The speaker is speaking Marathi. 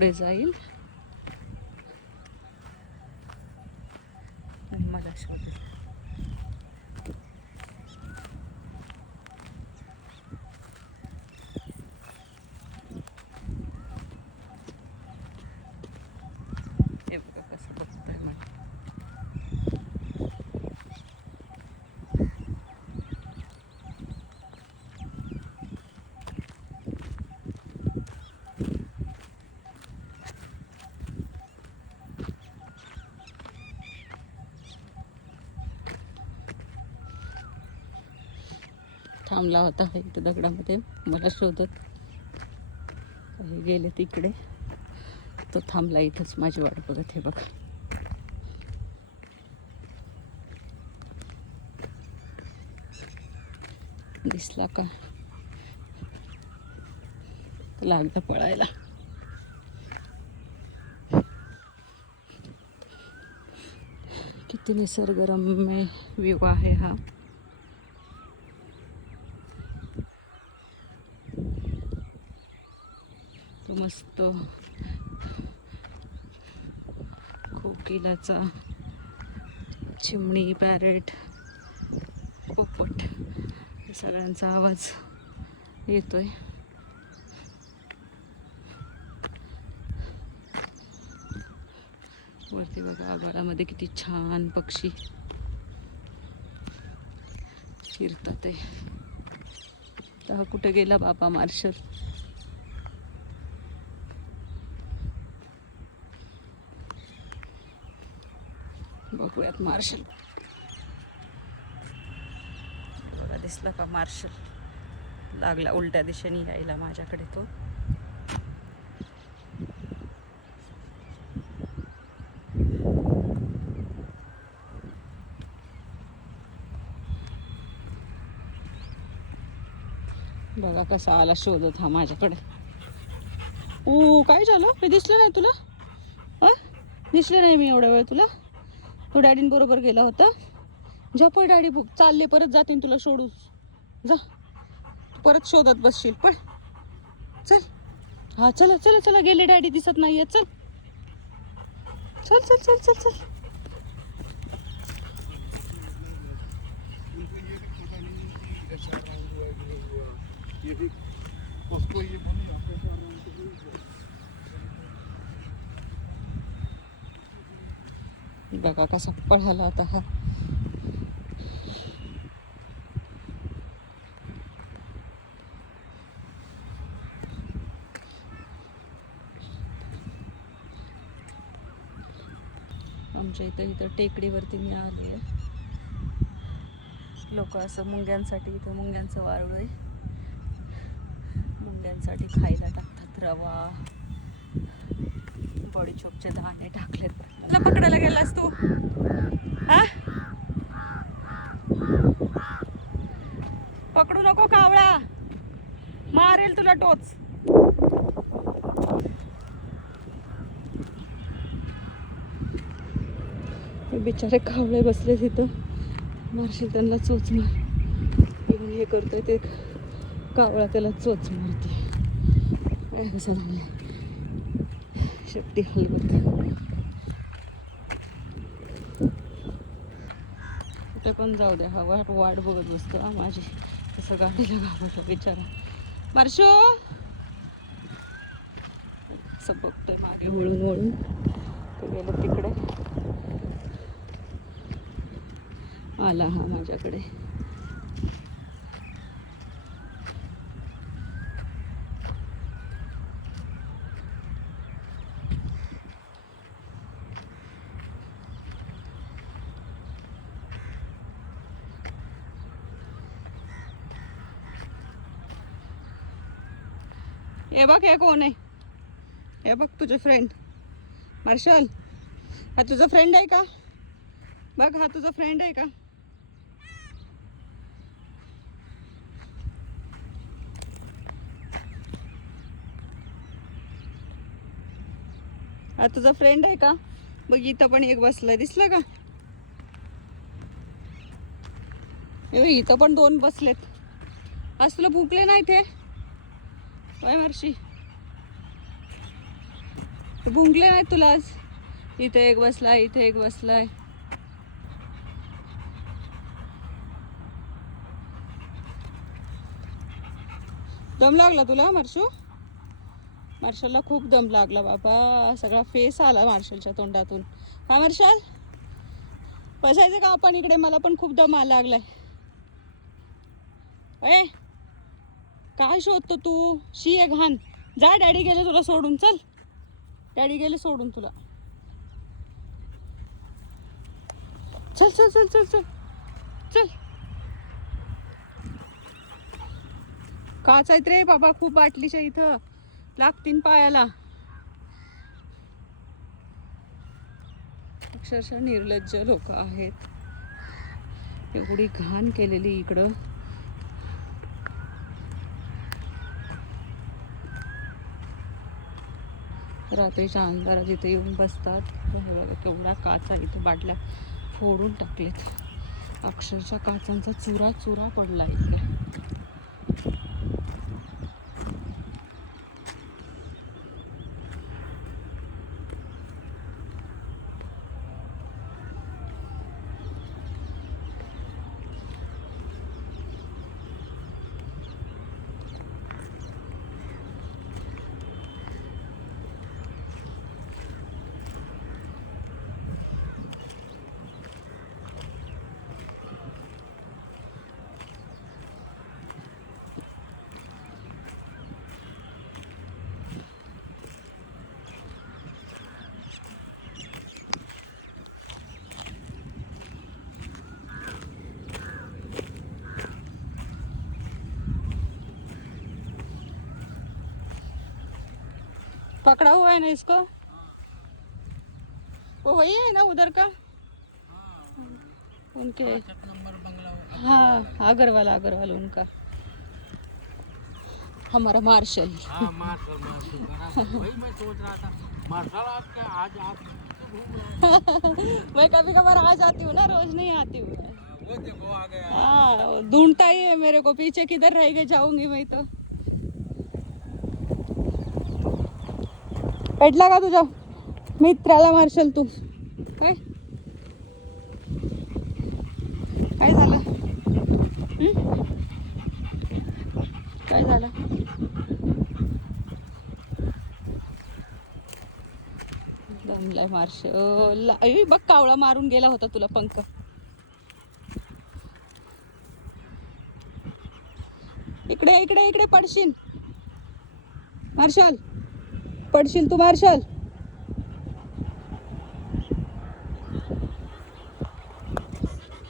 पुढे जाईल आणि मला शोधेल. हे बघा कसं बघतोय मला. थांबला होता इथं दगडामध्ये मला शोधत. हे गेले तिकडे, तो थांबला इथंच माझी वाट बघत. हे बघा दिसला का? लागला पळायला. किती निसर्गरम्य व्ह्यू आहे हा. तो मस्त कोकिलाचा, चिमणी, पॅरेट, पोपट हे सगळ्यांचा आवाज येतोय. वरती बघा आभाळामध्ये किती छान पक्षी फिरतात. हा कुठे गेला बाबा मार्शल? बघूयात मार्शल. बघा दिसला का मार्शल? लागला उलट्या दिशेने यायला माझ्याकडे तो. बघा कसा आला शोधत हा माझ्याकडे. ओ काय झालं? मी दिसलं नाही तुला? दिसलं नाही मी एवढ्या वेळ तुला? तो डॅडींबरोबर गेला होता. झपळ डॅडी भूक चालले, परत जातीन तुला सोडून. जा परत शोधत बसशील. पण चल. हा चला चला चला, गेले डॅडी, दिसत नाहीये. चल चल चल चल चल चल. बघा कसा पळाला आता हा. आमच्या इथं टेकडीवरती मी आले. लोक असं मुंग्यांसाठी, इथं मुंग्यांचं वारुळ आहे, मुंग्यांसाठी खायला टाकतात रवा, बडीशोपचे दाणे टाकलेत. मला पकडायला गेलास तू? हा पकडू नको कावळा, मारेल तुला टोच. बिचारे कावळे बसले तिथं. मारशील त्यांना चोच मार. हे करतोय ते कावळा त्याला चोच मारते. कसा लागला शेपटी हलवत. कुठे पण जाऊ द्या, हा वाट बघत बसतो हा माझी. तसं गाडीला गावाचा बिचारा. मारशो असं बघतोय मागे वळून वळून. ते गेलं तिकडे, आला हा माझ्याकडे. हे बघ हे कोण आहे? हे बघ तुझे फ्रेंड. मार्शल हा तुझा फ्रेंड आहे का? बघ हा तुझा फ्रेंड आहे का? हा तुझा फ्रेंड आहे का? बघ इथं पण एक बसलाय, दिसलं का? इथं पण दोन बसलेत. आज तुला भुकले नाही ते? काय मार्शी? भुंकले नाही तुला आज? इथे एक बसलाय, इथे एक बसलाय. दम लागला तुला मार्शू? मार्शलला खूप दम लागला बाबा, सगळा फेस आला मार्शलच्या तोंडातून. हा मार्शल, बसायचं का आपण इकडे? मला पण खूप दम लागलाय. ए काय शोधतो तू? शी आहे घाण. जा, डॅडी गेले तुला सोडून. चल, डॅडी गेले सोडून तुला. चल चल चल चल चल चल. काच आहेत रे बाबा खूप बाटलीच्या इथं, लागतीन पायाला. अक्षरशः निर्लज्ज लोक आहेत. एवढी घाण केलेली इकडं. रात्रीच्या अंधारात इथे येऊन बसतात. केवढ्या काचा इथे बाटल्या फोडून टाकलेत. अक्षरशः काचांचा चुरा चुरा पडला इथे. पकड़ा हुआ है ना इसको? वो वही है ना उधर का? उनके हाँ, अग्रवाल अग्रवाल उनका. हमारा मार्शल. हाँ, मार्शल वही मैं सोच रहा था, मार्शल आपका आज आप घूम रहे हैं. मैं कभी कभार आ जाती हूँ ना, रोज नहीं आती हूँ. वो देखो आ गया. हाँ, ढूंढता ही है मेरे को. पीछे किधर रह गए, जाऊंगी मैं तो. पेटला का तुझ्या मित्राला मार्शल तू? काय काय झालं? काय झालं? दमलाय मार्शल. बघ, कावळा मारून गेला होता तुला पंख. इकडे इकडे इकडे पडशील मार्शल, पडशील तू मार्शल.